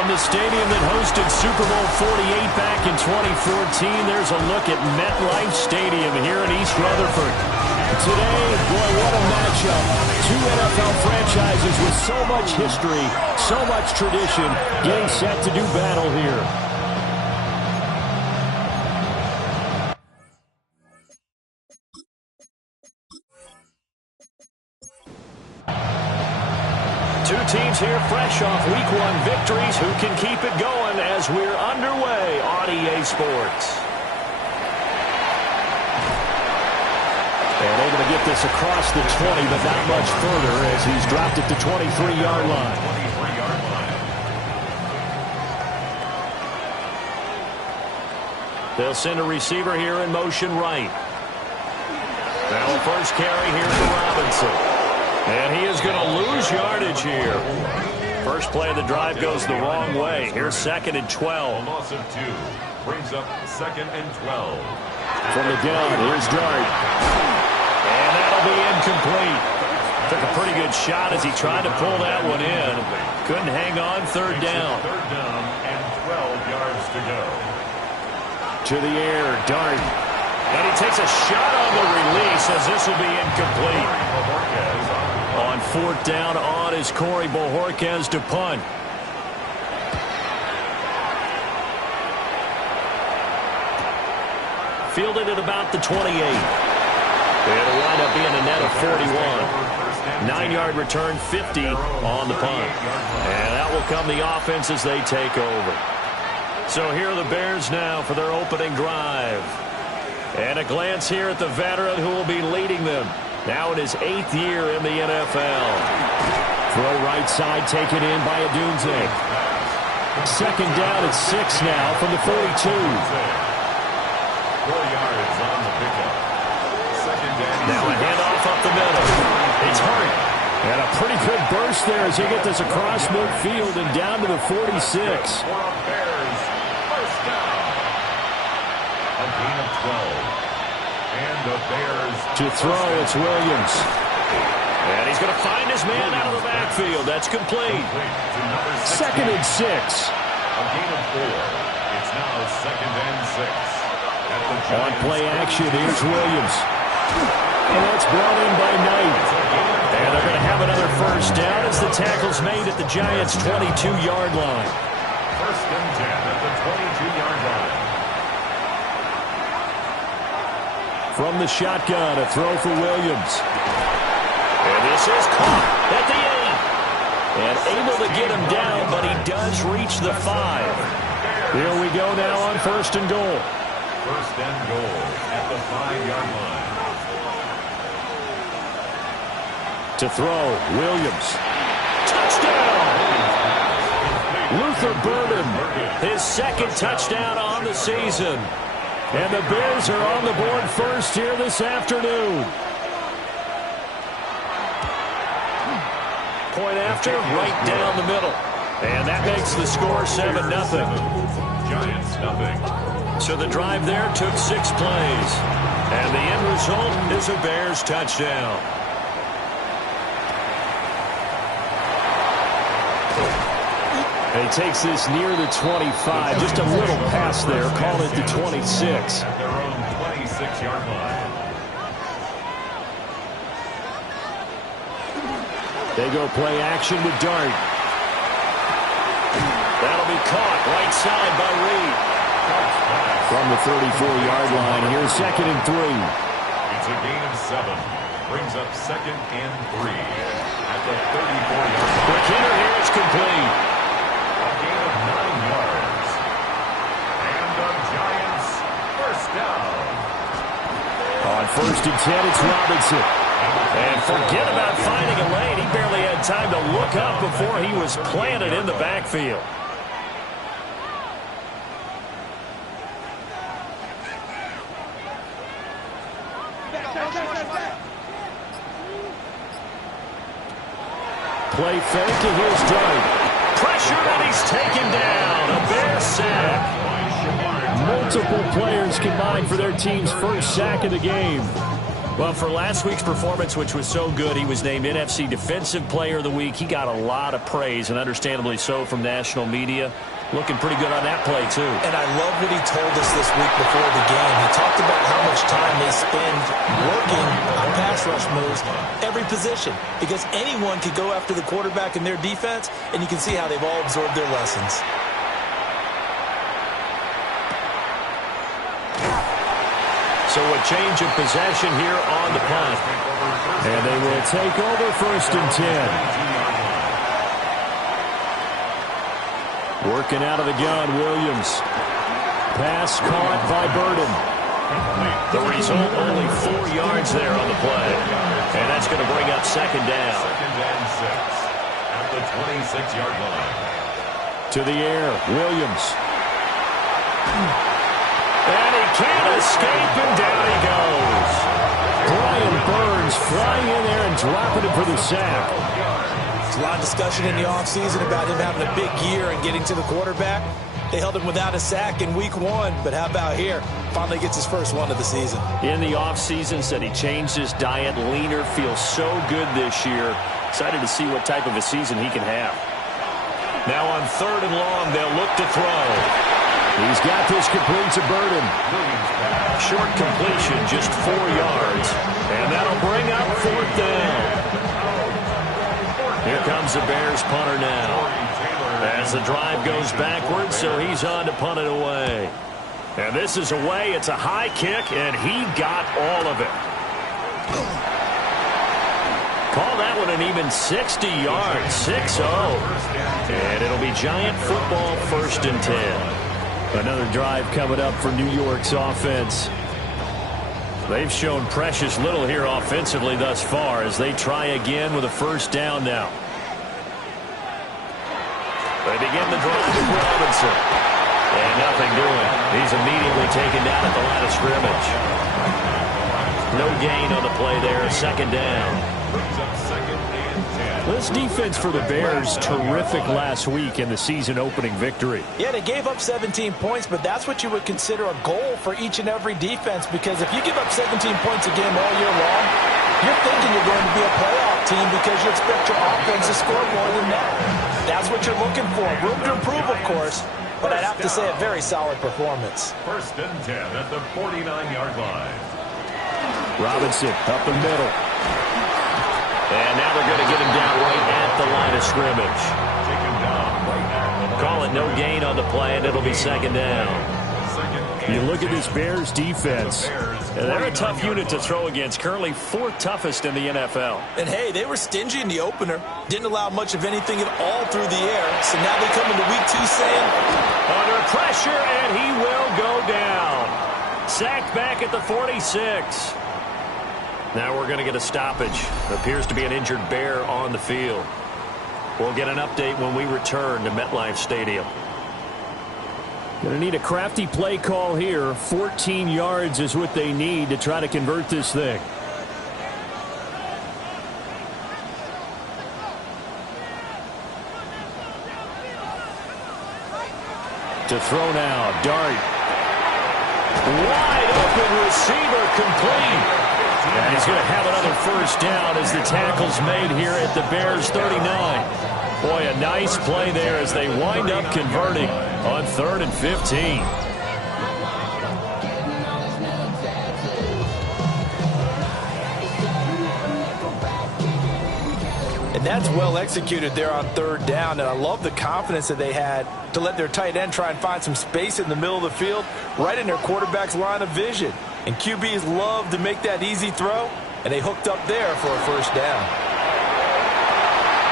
From the stadium that hosted Super Bowl 48 back in 2014, there's a look at MetLife Stadium here in East Rutherford. Today, boy, what a matchup. Two NFL franchises with so much history, so much tradition, getting set to do battle here. Two teams here fresh off Week 1 victories. Who can keep it going as we're underway on EA Sports? And able to get this across the 20, but not much further as he's dropped it to 23-yard line. They'll send a receiver here in motion right. Now a first carry here for Robinson. And he is going to lose yardage here. First play of the drive goes the wrong way. Here's 2nd and 12. A loss of 2 brings up 2nd and 12. From the gun, here's Dart. And that'll be incomplete. Took a pretty good shot as he tried to pull that one in. Couldn't hang on. 3rd down. 3rd down and 12 yards to go. To the air, Dart. And he takes a shot on the release as this will be incomplete. On 4th down on is Corey Bojorquez to punt. Fielded at about the 28. It'll wind up being a net of 41. 9-yard return, 50 on the punt. And that will come the offense as they take over. So here are the Bears now for their opening drive. And a glance here at the veteran who will be leading them. Now in his 8th year in the NFL. Throw right side taken in by Odunze. 2nd down at 6 now from the 42. 4 yards on the pickup. 2nd down. Now a handoff up the middle. It's Hart. And a pretty good burst there as he gets this across midfield and down to the 46. A gain of 12. And the Bears to throw, it's Williams. And he's going to find his man out of the backfield. That's complete. 2nd and 6. A gain of 4. It's now 2nd and 6. On play action, here's Williams. And that's brought in by Knight. And they're going to have another first down as the tackle's made at the Giants' 22-yard line. 1st and 10 at the 22-yard line. From the shotgun, a throw for Williams. And this is caught at the 8. And able to get him down, but he does reach the 5. Here we go now on 1st and goal. 1st and goal at the 5-yard line. To throw, Williams. Touchdown! Luther Burden, his 2nd touchdown on the season. And the Bears are on the board first here this afternoon. Point after, right down the middle. And that makes the score 7-0. Giants nothing. So the drive there took 6 plays. And the end result is a Bears touchdown. And he takes this near the 25. Just a little pass there. Call it the 26. At their own 26-yard line. They go play action with Dart. That'll be caught right side by Reed. From the 34-yard line, here's 2nd and 3. It's a gain of 7. Brings up 2nd and 3 at the 34-yard line. McKinnon here is complete. A gain of 9 yards. And the Giants first down. On 1st and 10, it's Robinson. And forget about finding a lane. He barely had time to look up before he was planted in the backfield. Play fake, and here's Dart. Pressure, and he's taken down. A Bear sack. Multiple players combined for their team's first sack of the game. Well, for last week's performance, which was so good, he was named NFC Defensive Player of the Week. He got a lot of praise, and understandably so, from national media. Looking pretty good on that play, too. And I love what he told us this week before the game. He talked about how much time they spend working on pass rush moves, every position, because anyone could go after the quarterback in their defense, and you can see how they've all absorbed their lessons. So a change of possession here on the punt. And they will take over 1st and 10. Working out of the gun, Williams. Pass caught by Burden. The result, only 4 yards there on the play. And that's going to bring up 2nd down. 2nd and 6 at the 26-yard line. To the air, Williams. And he can't escape, and down he goes. Brian Burns flying in there and dropping him for the sack. There's a lot of discussion in the offseason about him having a big year and getting to the quarterback. They held him without a sack in week 1, but how about here? Finally gets his first one of the season. In the offseason, said he changed his diet, leaner, feels so good this year. Excited to see what type of a season he can have. Now on 3rd and long, they'll look to throw. He's got this complete to Burden. Short completion, just 4 yards. And that'll bring up 4th down. Here comes the Bears punter now. As the drive goes backwards, so he's on to punt it away. And this is away. It's a high kick, and he got all of it. Call that one an even 60 yards, 6-0. And it'll be Giant football, 1st and 10. Another drive coming up for New York's offense. They've shown precious little here offensively thus far as they try again with a 1st down now. They begin the drive with Robinson. And nothing doing. He's immediately taken down at the line of scrimmage. No gain on the play there. 2nd down. This defense for the Bears, terrific last week in the season-opening victory. Yeah, they gave up 17 points, but that's what you would consider a goal for each and every defense, because if you give up 17 points a game all year long, you're thinking you're going to be a playoff team because you expect your offense to score more than that. That's what you're looking for. Room to improve, of course, but I'd have to say a very solid performance. 1st and 10 at the 49-yard line. Robinson up the middle. And now they're going to get him down right at the line of scrimmage. Call it no gain on the play, and it'll be 2nd down. You look at this Bears defense. They're a tough unit to throw against. Currently 4th toughest in the NFL. And, hey, they were stingy in the opener. Didn't allow much of anything at all through the air. So now they come into week 2 saying, under pressure, and he will go down. Sacked back at the 46. Now we're going to get a stoppage. Appears to be an injured Bear on the field. We'll get an update when we return to MetLife Stadium. Going to need a crafty play call here. 14 yards is what they need to try to convert this thing. To throw now, Dart. Wide open receiver, complete. And he's going to have another 1st down as the tackle's made here at the Bears 39. Boy, a nice play there as they wind up converting on 3rd and 15. and that's well executed there on 3rd down, and I love the confidence that they had to let their tight end try and find some space in the middle of the field, right in their quarterback's line of vision. And QBs love to make that easy throw, and they hooked up there for a 1st down.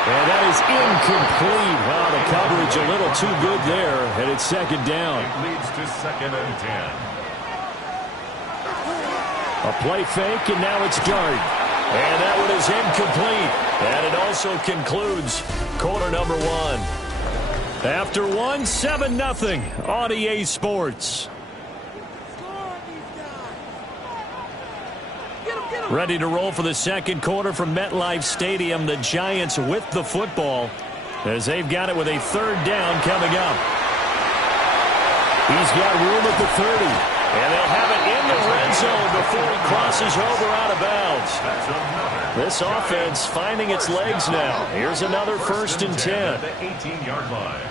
And that is incomplete. Wow, the coverage a little too good there, and it's 2nd down. It leads to 2nd and 10. A play fake, and now it's Dart. And that one is incomplete. And it also concludes quarter number 1. After 1, 7-0 on EA Sports. Ready to roll for the 2nd quarter from MetLife Stadium. The Giants with the football as they've got it with a 3rd down coming up. He's got room at the 30. And they'll have it in the red zone before he crosses over out of bounds. This offense finding its legs now. Here's another 1st and 10. The 18-yard line.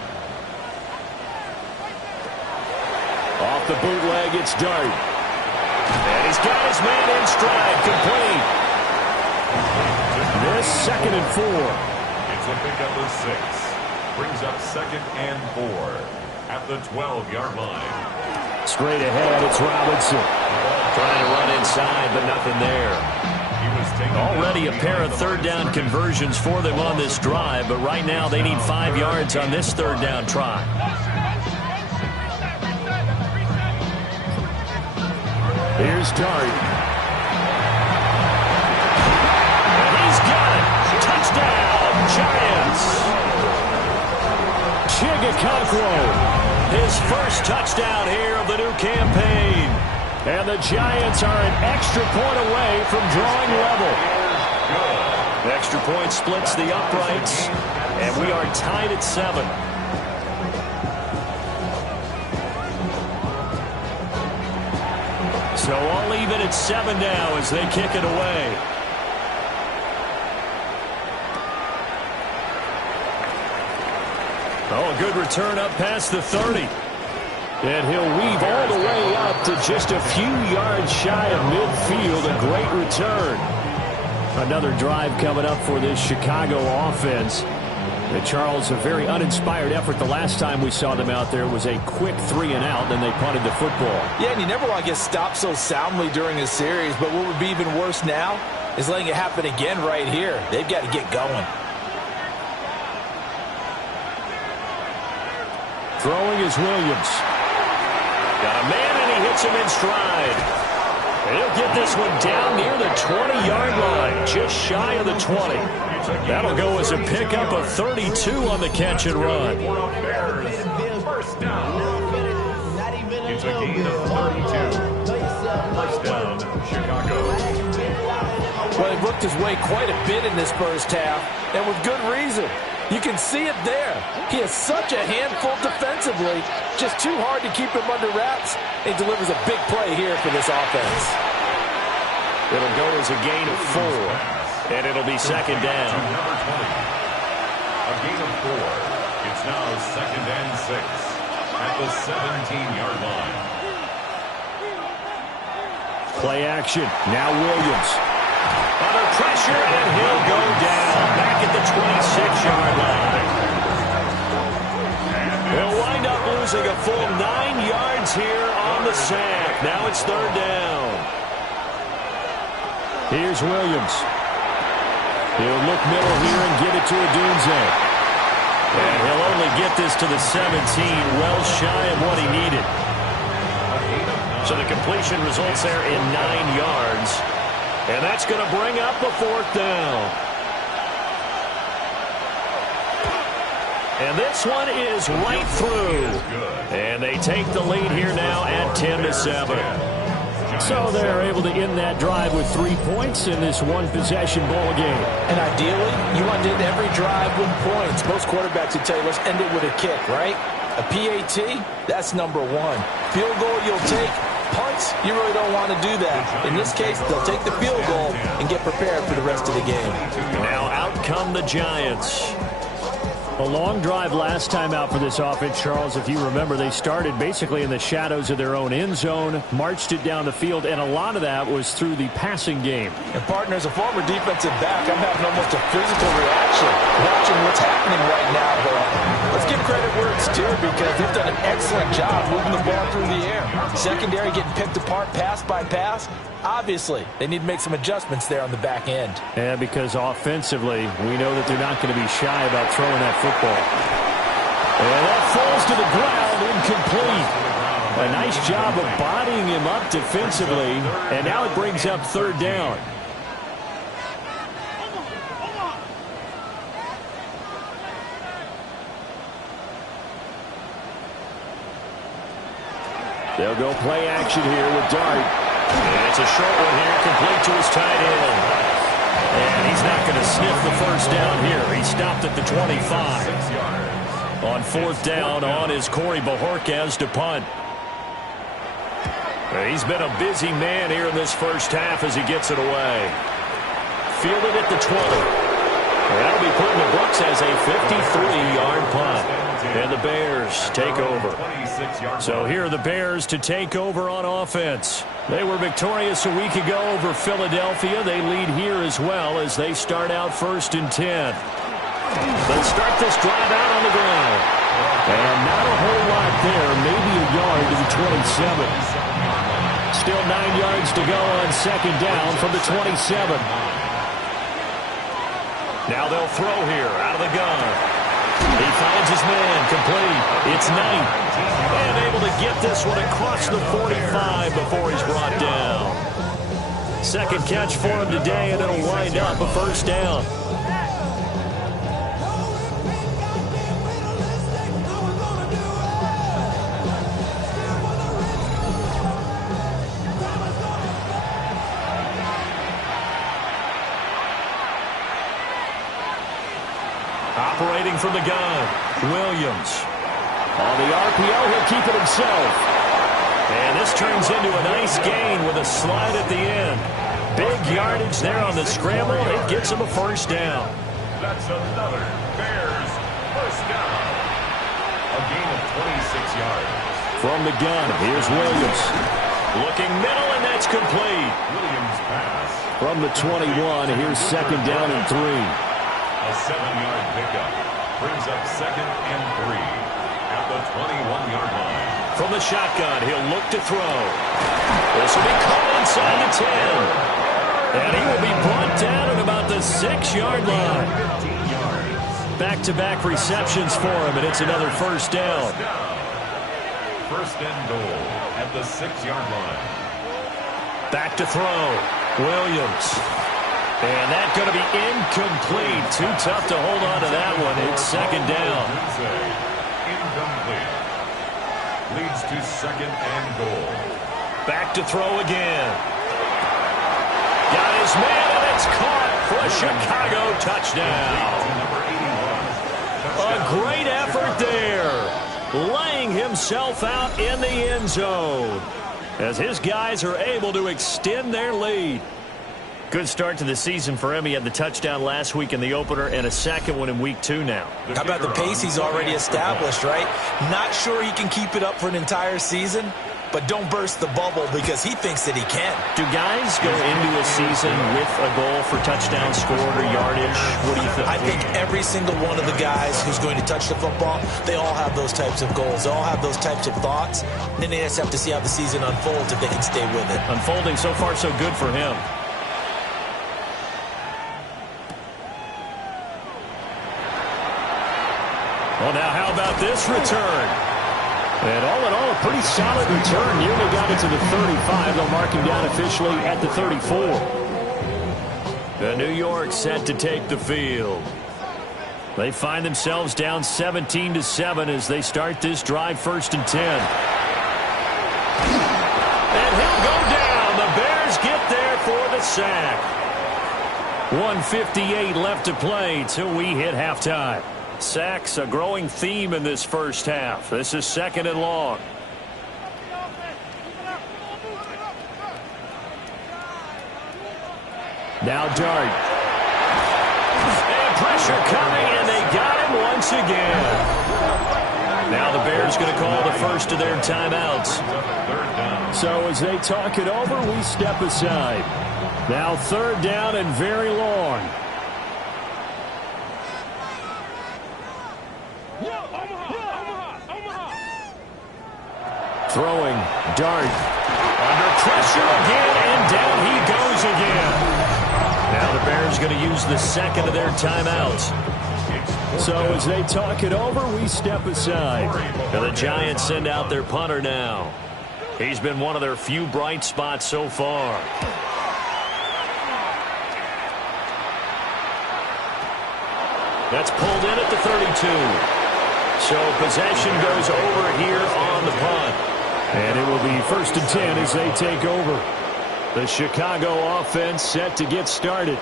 Off the bootleg, it's Dart. And he's got his man in stride, complete. This 2nd and 4. It's a pickup of 6. Brings up 2nd and 4 at the 12-yard line. Straight ahead, it's Robinson. Trying to run inside, but nothing there. Already a pair of 3rd down conversions for them on this drive, but right now they need 5 yards on this 3rd down try. Here's Dart. And he's got it. Touchdown, Giants. Chigakokwo, his first touchdown here of the new campaign. And the Giants are an extra point away from drawing level. Extra point splits the uprights, and we are tied at 7. So all even at 7 now as they kick it away. Oh, a good return up past the 30. And he'll weave all the way up to just a few yards shy of midfield. A great return. Another drive coming up for this Chicago offense. Charles, a very uninspired effort the last time we saw them out there. It was a quick 3 and out, then they punted the football. Yeah, and you never want to get stopped so soundly during a series, but what would be even worse now is letting it happen again right here. They've got to get going. Throwing is Williams. Got a man, and he hits him in stride. And he'll get this one down near the 20-yard line, just shy of the 20. That'll go as a pickup of 32 on the catch and run. First down. It's a gain of 32. First down, Chicago. Well, he worked his way quite a bit in this first half, and with good reason. You can see it there. He is such a handful defensively. Just too hard to keep him under wraps. He delivers a big play here for this offense. It'll go as a gain of 4, and it'll be 2nd down. Number 20. A gain of 4. It's now 2nd and 6 at the 17-yard line. Play action. Now Williams. Under pressure, and he'll go down back at the 26-yard line. He'll wind up losing a full 9 yards here on the sack. Now it's 3rd down. Here's Williams. He'll look middle here and get it to Odunze. And he'll only get this to the 17, well shy of what he needed. So the completion results there in 9 yards. And that's going to bring up a 4th down. And this one is right through. And they take the lead here now at 10-7. So they're able to end that drive with 3 points in this one-possession ball game. And ideally, you want to end every drive with points. Most quarterbacks would tell you, let's end it with a kick, right? A PAT, that's number 1. Field goal you'll take. Punts, you really don't want to do that. In this case, they'll take the field goal and get prepared for the rest of the game. Now out come the Giants. A long drive last time out for this offense, Charles. If you remember, they started basically in the shadows of their own end zone, marched it down the field, and a lot of that was through the passing game. And, partner, as a former defensive back, I'm having almost a physical reaction watching what's happening right now. But let's give credit where it's due because they've done an excellent job moving the ball through the air. Secondary getting picked apart pass by pass. Obviously, they need to make some adjustments there on the back end. Yeah, because offensively, we know that they're not going to be shy about throwing that football. And that falls to the ground, incomplete. A nice job of bodying him up defensively, and now it brings up 3rd down. They'll go play action here with Dart. And it's a short one here, complete to his tight end. And he's not going to sniff the first down here. He stopped at the 25. On 4th down on is Corey Bojorquez to punt. He's been a busy man here in this first half as he gets it away. Fielded at the 20. That'll be put in the books as a 53-yard punt. And the Bears take over. So here are the Bears to take over on offense. They were victorious a week ago over Philadelphia. They lead here as well as they start out 1st and 10. They'll start this drive out on the ground. And not a whole lot there, maybe a yard to the 27. Still 9 yards to go on 2nd down from the 27. Now they'll throw here out of the gun. He finds his man, complete. It's Knight. And able to get this one across the 45 before he's brought down. 2nd catch for him today, and it'll wind up a 1st down. Operating from the gun, Williams. On the RPO, he'll keep it himself. And this turns into a nice gain with a slide at the end. Big yardage there on the scramble. It gets him a 1st down. That's another Bears 1st down. A gain of 26 yards. From the gun, here's Williams. Looking middle, and that's complete. Williams pass. From the 21, here's 2nd down and 3. A 7-yard pickup brings up 2nd and 3 at the 21-yard line. From the shotgun, he'll look to throw. This will be caught inside the 10. And he will be brought down at about the 6-yard line. 15 yards. Back-to-back receptions for him, and it's another 1st down. 1st and goal at the 6-yard line. Back to throw. Williams. And that's going to be incomplete. Too tough to hold on to that one. It's 2nd down. Incomplete. Leads to 2nd and goal. Back to throw again. Got his man, and it's caught for a Chicago touchdown. A great effort there. Laying himself out in the end zone as his guys are able to extend their lead. Good start to the season for him. He had the touchdown last week in the opener and a 2nd one in week 2 now. How about the pace he's already established, right? Not sure he can keep it up for an entire season, but don't burst the bubble because he thinks that he can. Do guys go into a season with a goal for touchdown scored or yardage? What do you think? I think every single one of the guys who's going to touch the football, they all have those types of goals. They all have those types of thoughts. Then they just have to see how the season unfolds if they can stay with it. Unfolding so far so good for him. Well, now how about this return? And all in all, a pretty solid return. Nearly got it to the 35. They'll mark him down officially at the 34. The New York set to take the field. They find themselves down 17-7 as they start this drive 1st and 10. And he'll go down. The Bears get there for the sack. 1:58 left to play till we hit halftime. Sacks, a growing theme in this first half. This is 2nd and long. Now Dart. And pressure coming, and they got him once again. Now the Bears going to call the first of their timeouts. So as they talk it over, we step aside. Now 3rd down and very long. Throwing, Dart. Under pressure again, and down he goes again. Now the Bears going to use the 2nd of their timeouts. So as they talk it over, we step aside. And the Giants send out their punter now. He's been one of their few bright spots so far. That's pulled in at the 32. So possession goes over here on the punt. And it will be 1st and 10 as they take over. The Chicago offense set to get started.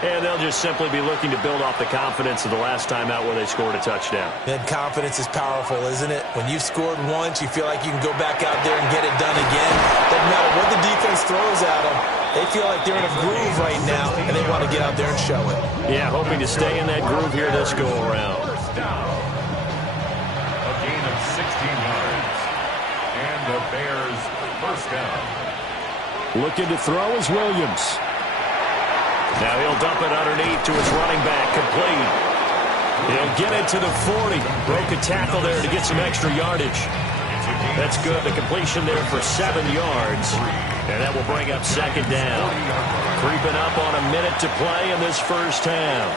And they'll just simply be looking to build off the confidence of the last time out where they scored a touchdown. And confidence is powerful, isn't it? When you've scored once, you feel like you can go back out there and get it done again. Doesn't matter what the defense throws at them. They feel like they're in a groove right now, and they want to get out there and show it. Yeah, hoping to stay in that groove here this go-around. First down. A gain of 16 yards. And the Bears first down. Looking to throw is Williams. Now he'll dump it underneath to his running back, complete. He'll get it to the 40. Broke a tackle there to get some extra yardage. That's good. The completion there for 7 yards. And that will bring up second down. Creeping up on a minute to play in this first half.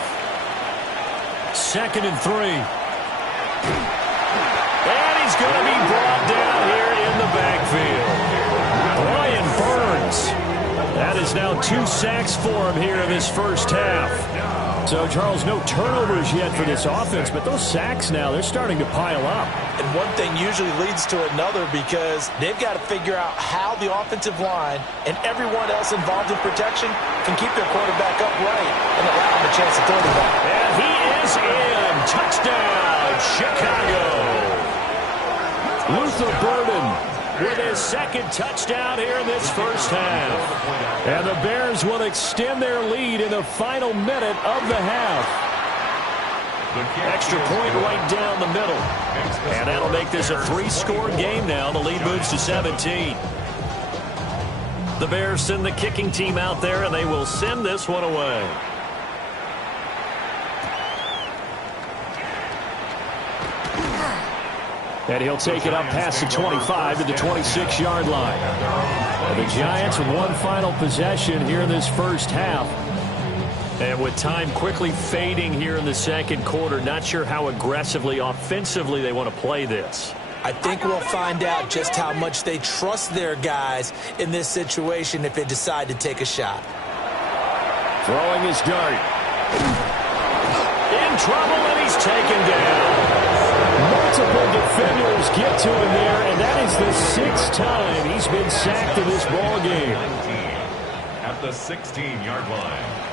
2nd and 3. And he's going to be brought down here in the backfield. Brian Burns. That is now 2 sacks for him here in this first half. So, Charles, no turnovers yet for this offense, but those sacks now, they're starting to pile up. And one thing usually leads to another because they've got to figure out how the offensive line and everyone else involved in protection can keep their quarterback upright and allow him a chance to throw the ball. And he is in. Touchdown, Chicago. Luther Burden with his 2nd touchdown here in this first half. And the Bears will extend their lead in the final minute of the half. Extra point right down the middle. And that'll make this a 3-score game now. The lead moves to 17. The Bears send the kicking team out there, and they will send this one away. And he'll take it up past the 25 to the 26-yard line. And the Giants with one final possession here in this first half. And with time quickly fading here in the second quarter, not sure how aggressively, offensively they want to play this. I think we'll find out just how much they trust their guys in this situation if they decide to take a shot. Throwing his dart. In trouble, and he's taken down. Multiple defenders get to him there, and that is the 6th time he's been sacked in this ball game. At the 16-yard line.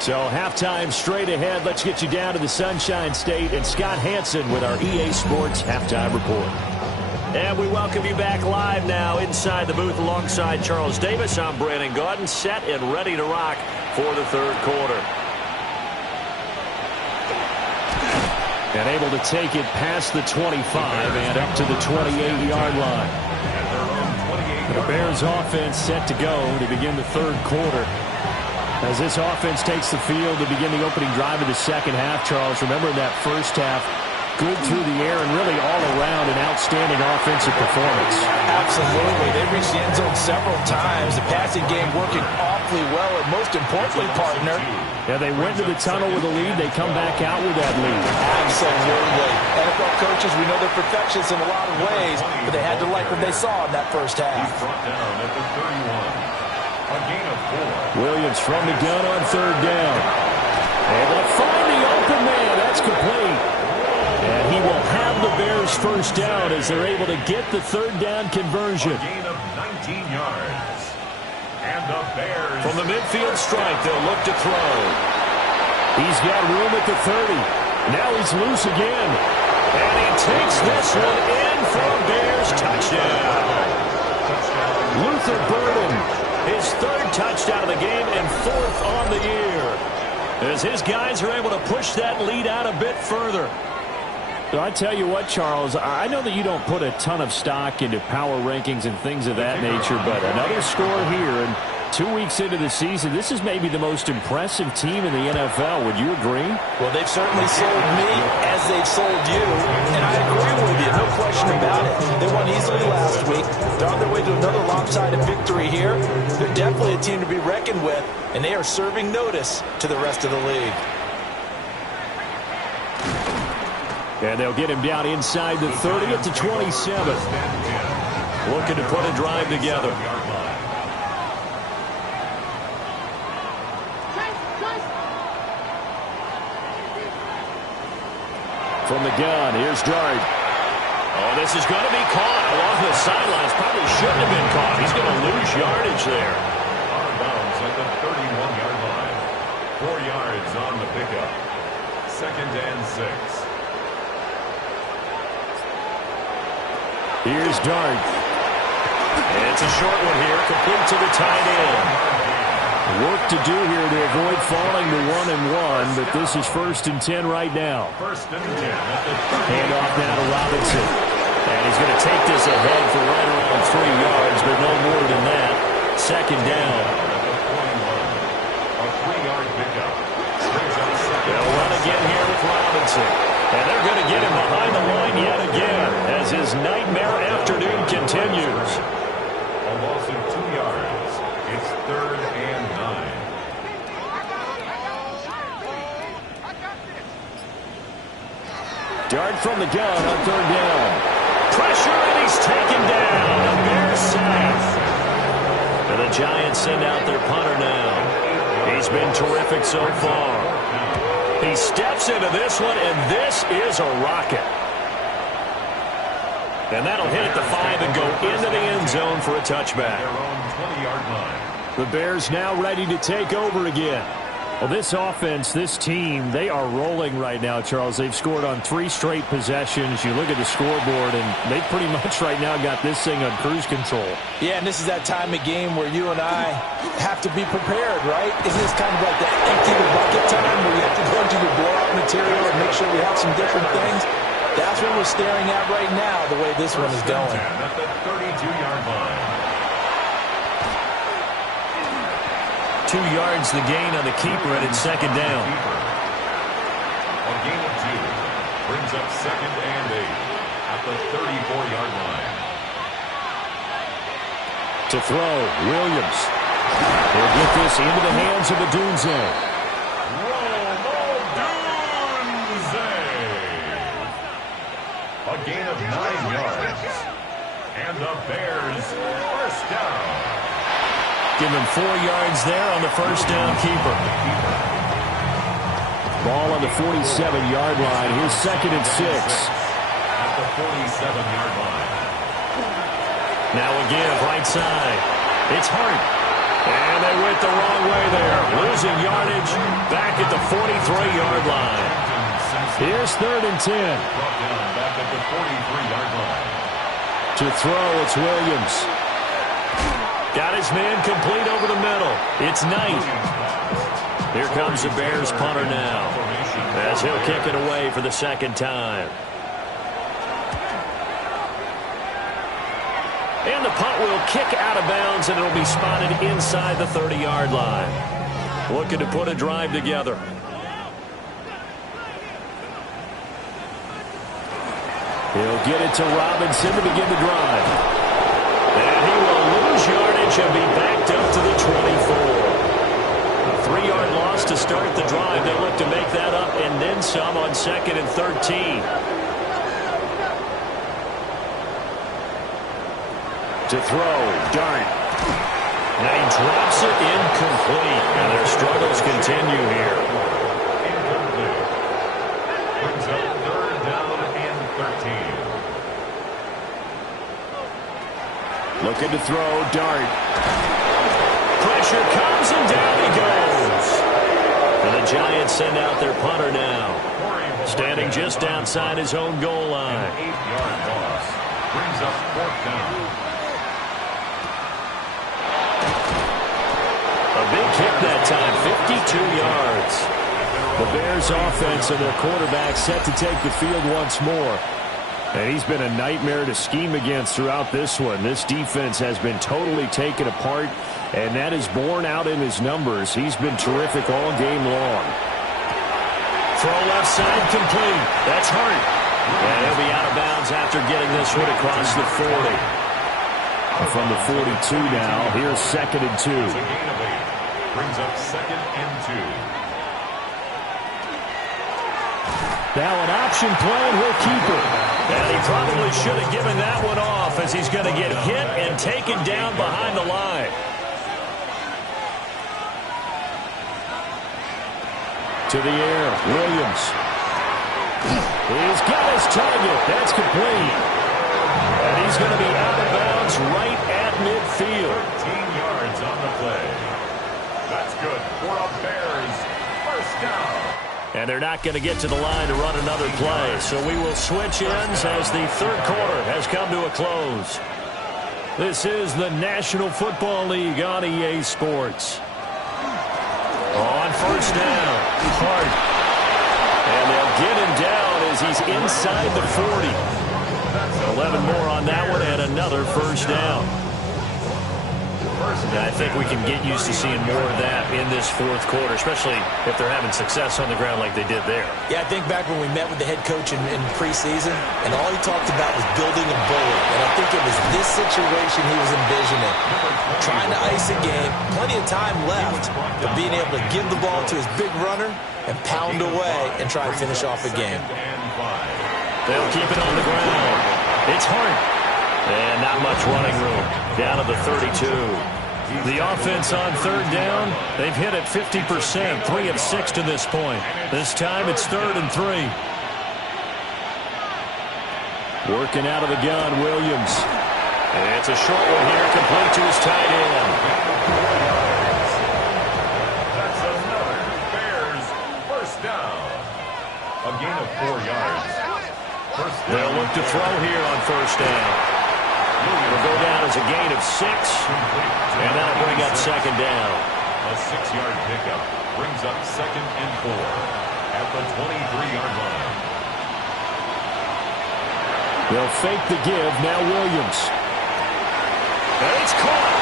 So halftime straight ahead. Let's get you down to the Sunshine State and Scott Hansen with our EA Sports Halftime Report. And we welcome you back live now inside the booth alongside Charles Davis. I'm Brandon Gaudin, set and ready to rock for the third quarter. And able to take it past the 25 and up to the 28-yard line. The Bears offense set to go to begin the third quarter. As this offense takes the field to begin the opening drive of the second half, Charles, remember in that first half, good through the air and really all around an outstanding offensive performance. Absolutely. They reached the end zone several times. The passing game working awfully well, and most importantly, partner. Yeah, they went to the tunnel with a lead. They come back out with that lead. Absolutely. NFL coaches, we know they're perfectionists in a lot of ways, but they had to like what they saw in that first half. He's brought down at the 31. A gain of 4. Williams from the gun on third down. Able to find the open man. That's complete. And he will have the Bears first down as they're able to get the third down conversion. A gain of 19 yards. And the Bears. From the midfield strike, they'll look to throw. He's got room at the 30. Now he's loose again. And he takes this one in for a Bears touchdown. Luther Burden, his 3rd touchdown of the game and 4th on the year. As his guys are able to push that lead out a bit further. So I tell you what, Charles, I know that you don't put a ton of stock into power rankings and things of that nature, but another score here, and 2 weeks into the season, this is maybe the most impressive team in the NFL. Would you agree? Well, they've certainly sold me as they've sold you, and I agree with you, no question about it. They won easily last week. They're on their way to another lopsided victory here. They're definitely a team to be reckoned with, and they are serving notice to the rest of the league. And they'll get him down inside the 30 at the 27. Looking to put a drive together. From the gun, here's Dart. Oh, this is going to be caught along the sidelines. Probably shouldn't have been caught. He's going to lose yardage there. Out of bounds at the 31-yard line. pickup. 2nd and 6. Here's Dart. And it's a short one here, complete to the tight end. Work to do here to avoid falling to 1-1, but this is 1st and 10 right now. 1st and 10 at the Handoff now to Robinson. And he's going to take this ahead for right around 3 yards, but no more than that. 2nd down. A 3-yard pickup. They'll run again here with Robinson. And they're going to get him behind the line yet again as his nightmare afternoon continues. A loss of 2 yards. It's 3rd and 9. Dart from the gun on 3rd down. Pressure, and he's taken down. A Bears sack. And the Giants send out their punter now. He's been terrific so far. He steps into this one, and this is a rocket. And that'll hit at the 5 and go into the end zone for a touchback. Their own 20-yard line. The Bears now ready to take over again. Well, this offense, this team, they are rolling right now, Charles. They've scored on 3 straight possessions. You look at the scoreboard, and they pretty much right now got this thing on cruise control. Yeah, and this is that time of game where you and I have to be prepared, right? Isn't this kind of like the empty the bucket time where you have to go into your blowout material and make sure we have some different things? That's what we're staring at right now, the way this one is going. At the 32-yard line. 2 yards the gain on the keeper, and it's 2nd down. A gain of 2 brings up 2nd and 8 at the 34-yard line. To throw, Williams. He'll get this into the hands of Odunze. A gain of 9 yards. And the Bears first down. Give him 4 yards there on the first down keeper. Ball on the 47-yard line. Here's 2nd and 6. At the 47-yard line. Now again, right side. It's Hart. And they went the wrong way there. Losing yardage back at the 43-yard line. Here's 3rd and 10. Brought down back at the 43-yard line. To throw, it's Williams. Got his man complete over the middle. It's Knight. Here comes the Bears punter now, as he'll kick it away for the 2nd time. And the punt will kick out of bounds, and it'll be spotted inside the 30-yard line. Looking to put a drive together. He'll get it to Robinson to begin the drive. And he will lose yardage and be backed up to the 24. A 3-yard loss to start the drive. They look to make that up and then some on 2nd and 13. To throw, Dart. And he drops it incomplete. And their struggles continue here. Incomplete. Brings up 3rd down and 13. Looking to throw, Dart. Pressure comes and down he goes. And the Giants send out their punter now. Standing just outside his own goal line. An 8-yard loss. Brings up 4th down. A big kick that time, 52 yards. The Bears offense and their quarterback set to take the field once more. And he's been a nightmare to scheme against throughout this one. This defense has been totally taken apart, and that is borne out in his numbers. He's been terrific all game long. Throw left side complete. That's Hart. And he'll be out of bounds after getting this one across the 40. From the 42 now, here's 2nd and 2. It's a gain of 8. Brings up 2nd and 2. Now an option play, and he'll keep it. And he probably should have given that one off, as he's going to get hit and taken down behind the line. To the air, Williams. He's got his target. That's complete. And he's going to be out of bounds right at midfield. 13 yards on the play. That's good for a Bears first down. And they're not going to get to the line to run another play. So we will switch ends as the third quarter has come to a close. This is the National Football League on EA Sports. On first down, Hart. And they'll get him down as he's inside the 40. 11 more on that one and another first down. And I think we can get used to seeing more of that in this fourth quarter, especially if they're having success on the ground like they did there. Yeah, I think back when we met with the head coach in preseason, and all he talked about was building a bully. And I think it was this situation he was envisioning. Trying to ice a game, plenty of time left, but being able to give the ball to his big runner and pound away and try and finish off a game. They'll keep it on the ground. It's Hart. And not much running room. Down to the 32. The offense on third down, they've hit it 50%, 3 of 6 to this point. This time it's 3rd and 3. Working out of the gun, Williams. And it's a short one here, complete to his tight end. That's another Bears first down. A gain of 4 yards. They'll look to throw here on first down. It'll go down as a gain of 6, and that'll bring up second down. A 6-yard pickup brings up 2nd and 4 at the 23-yard line. They'll fake the give, now Williams. And it's caught.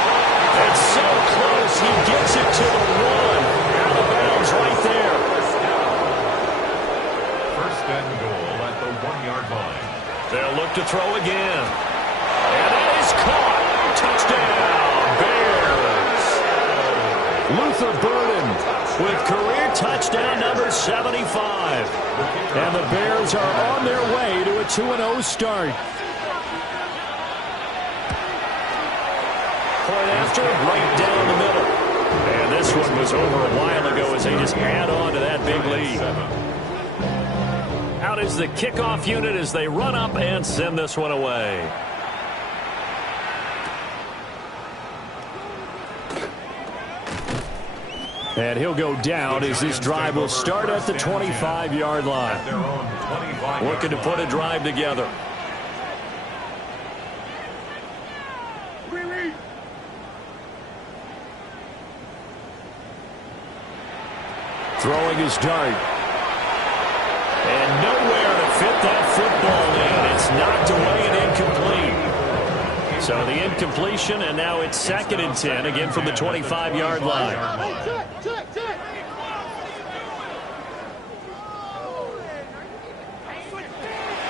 It's so close, he gets it to the 1. Out of bounds right there. First and goal at the 1-yard line. They'll look to throw again. And that is caught. Touchdown, Bears. Luther Burden with career touchdown number 75. And the Bears are on their way to a 2-0 start. Point after, right down the middle. And this one was over a while ago as they just add on to that big lead. Out is the kickoff unit as they run up and send this one away. And he'll go down as this drive will start at the 25-yard line. Looking to put a drive together. Throwing his dart. And nowhere to fit that football in. It's knocked away and incomplete. So the incompletion, and now it's 2nd and 10, again from the 25-yard line.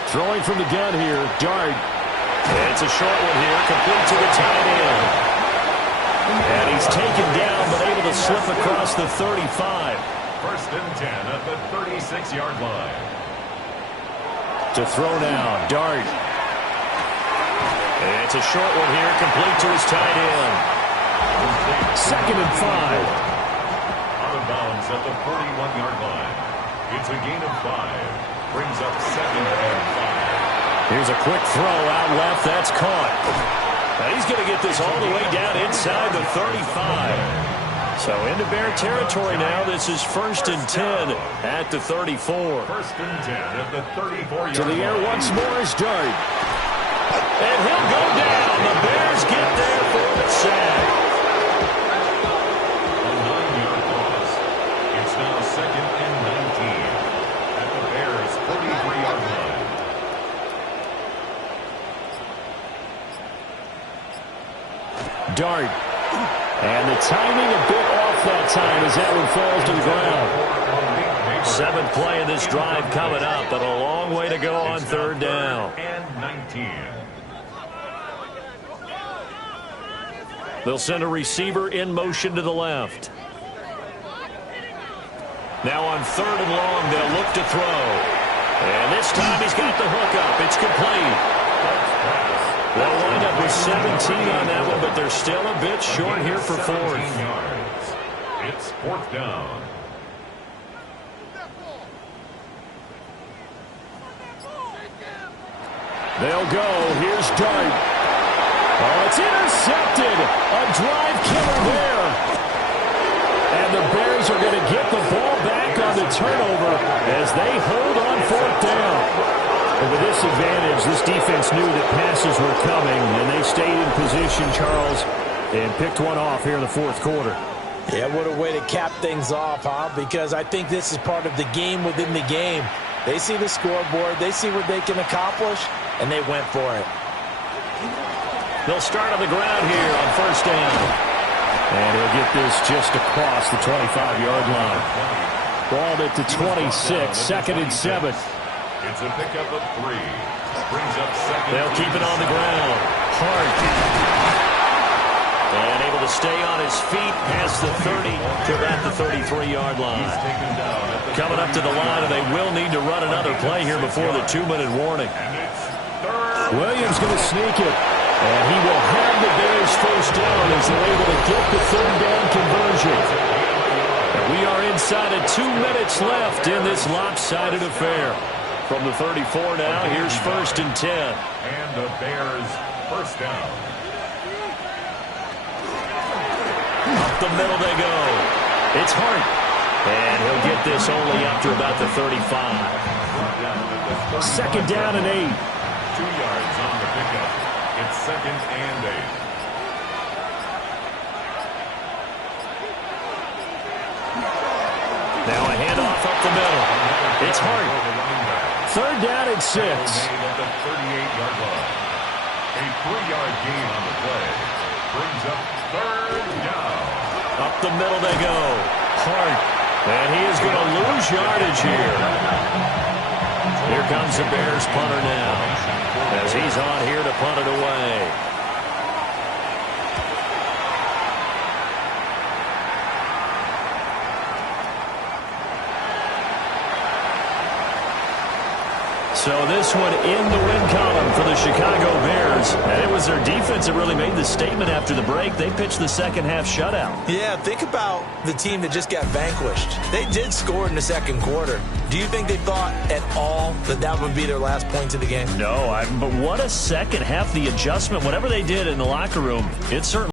Throwing from the gun here, Dart. And it's a short one here, complete to the tight end. And he's taken down, but able to slip across the 35. First and 10 at the 36-yard line. To throw now, Dart. And it's a short one here, complete to his tight end. 2nd and 5. Out of bounds at the 41-yard line. It's a gain of 5. Brings up 2nd and 5. Here's a quick throw out left. That's caught. Now he's going to get this all the way down inside the 35. So into Bear territory now. This is 1st and 10 at the 34. 1st and 10 at the 34-yard line. To the air once more is Dart. And he'll go down. The Bears get there for the sack. A 9-yard loss. It's now 2nd and 19 at the Bears' 43-yard line. Dart. And the timing a bit off that time as that one falls to the ground. 7th play of this drive coming up, but a long way to go on 3rd down. And 19. They'll send a receiver in motion to the left. Now on 3rd and long, they'll look to throw. And this time he's got the hook up. It's complete. They'll wind up with 17 on that one, but they're still a bit short here for 4th. Yards. It's 4th down. They'll go. Here's Dart. Oh, it's intercepted. A drive killer there. And the Bears are going to get the ball back on the turnover as they hold on fourth down. And with this advantage, this defense knew that passes were coming, and they stayed in position, Charles, and picked one off here in the fourth quarter. Yeah, what a way to cap things off, huh? Because I think this is part of the game within the game. They see the scoreboard, they see what they can accomplish, and they went for it. They'll start on the ground here on first down. And he'll get this just across the 25-yard line. Ball at the 26, 2nd and 7. It's a pickup of 3. Brings up second. They'll keep it on the ground. Hart. And able to stay on his feet past the 30 to about the 33-yard line. Coming up to the line, and they will need to run another play here before the 2-minute warning. Williams going to sneak it. And he will have the Bears first down as they're able to get the third down conversion. And we are inside of 2 minutes left in this lopsided affair. From the 34 now, here's 1st and 10. And the Bears first down. Up the middle they go. It's Hart. And he'll get this only up to about the 35. 2nd down and 8. 2 yards on the pickup. It's 2nd and 8. Now a handoff up the middle. It's Hart. 3rd down and 6. At the 38-yard line. A 3-yard gain on the play. Brings up 3rd down. Up the middle they go. Hart. And he is going to lose yardage here. Here comes the Bears punter now, as he's on here to punt it away. So this one in the win column for the Chicago Bears. And it was their defense that really made the statement after the break. They pitched the second half shutout. Yeah, think about the team that just got vanquished. They did score in the second quarter. Do you think they thought at all that that would be their last points of the game? No, but what a second half, the adjustment, whatever they did in the locker room, it certainly